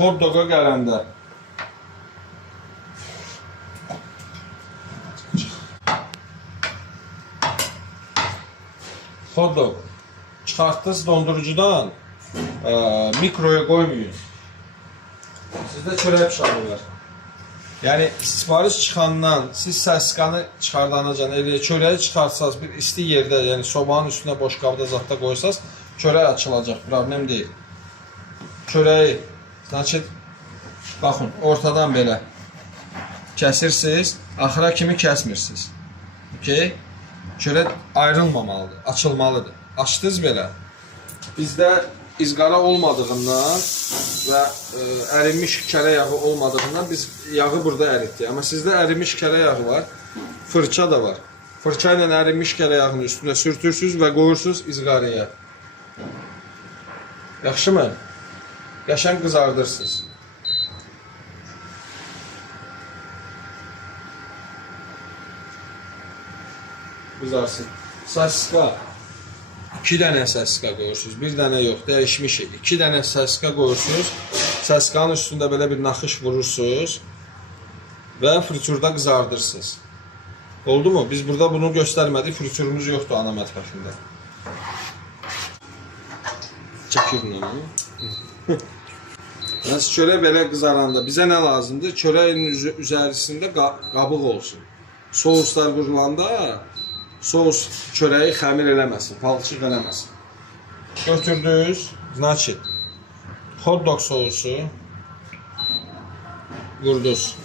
Hot doga gələndə hot dog çıxartdınız dondurucudan, mikroya qoymayın. Sizdə çörək bıçağı var. Yəni sifariş çıxandan siz səskanı çıxardanacan elə çörəyi çıxartsaz bir isti yerdə, yəni sobanın üstünə boş qabda zətdə qoysaz, çörək açılacaq, problem deyil. Çörəyi, baxın, ortadan belə kəsirsiniz, axıra kimi kəsmirsiniz. Okay? Çörək ayrılmamalıdır, açılmalıdır. Açdınız belə. Bizdə izqara olmadığından və ərinmiş kərə yağı olmadığından biz yağı burada əritdik. Amma sizdə ərinmiş kərə yağı var, fırça da var. Fırça ilə ərinmiş kərə yağını üstünə sürtürsünüz və qoyursunuz izqaraya. Yaxşımı? Qəşəng qızardırsınız. Qızarsın. Sasiska. 2 dənə sasiska qoyursunuz. 1 dənə yox, dəyişmişik. 2 dənə sasiska qoyursunuz. Sasiskanın üstündə belə bir naxış vurursunuz və friturda qızardırsınız. Oldu mu? Biz burada bunu göstərmədik. Friturumuz yoxdur ana mətbəxində. Çəkirin onu. Çörək belə qızaranda bizə nə lazımdır? Çörəyin üzərisində qabıq olsun. Souslar qurulanda sos çörəyi xəmir eləməsin, palçıq eləməsin. Götürdünüz, значит, hot dog sousu vurdunuz.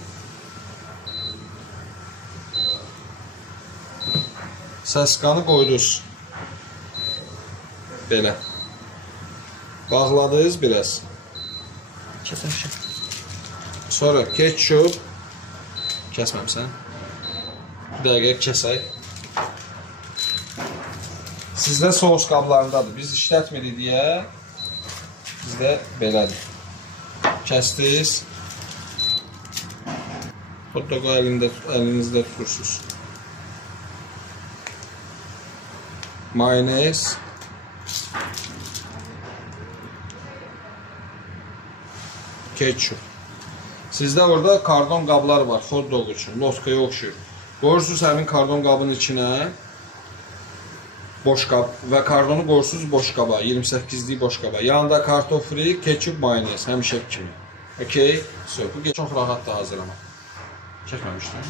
Saskanı qoydunuz. Belə. Bağladınız biraz. Sonra ketçup. Kəsməmsən. Bir dəqiqə kəsək. Sizdə sos qablarındadır. Biz işlətmirik deyə bizdə belədir. Kəsdiniz. Hot dogu əlinizdə tutursunuz. Mayonez. Ketçup. Sizdə orada kardon qablar var hot dog üçün. Loskaya oxşuyur. Qoyursunuz həmin kardon qabın içinə. Boş qab və kardonu qoyursunuz boş qaba, 28'lik boş qaba. Yanında kartof fri, ketçup, mayonez, həmişə kimi. Okay? Bu çox rahatdır hazırlamaq. Çəkməmişdim.